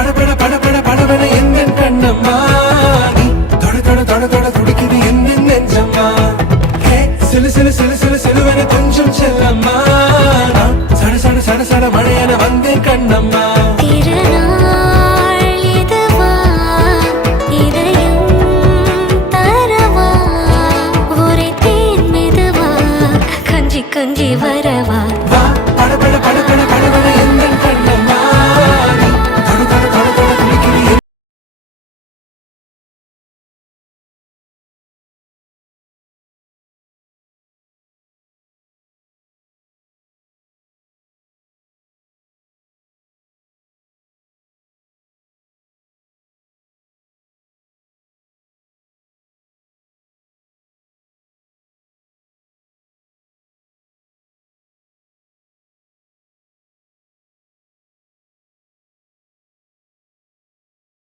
படபட படபட படபட எந்த கண்ணம்மா நீ தொட தொட தொட தொட துடிக்குது எந்த நெஞ்சம்மா ஹே சிலு சிலு சிலு சிலு சிலுவன கொஞ்சம் செல்லம்மா நான் சட சட சட சட மழையன வந்தேன் கண்ணம்மா திருநாள் இதுவா இதயம் தரவா ஒரே தேன் மெதுவா கஞ்சி கஞ்சி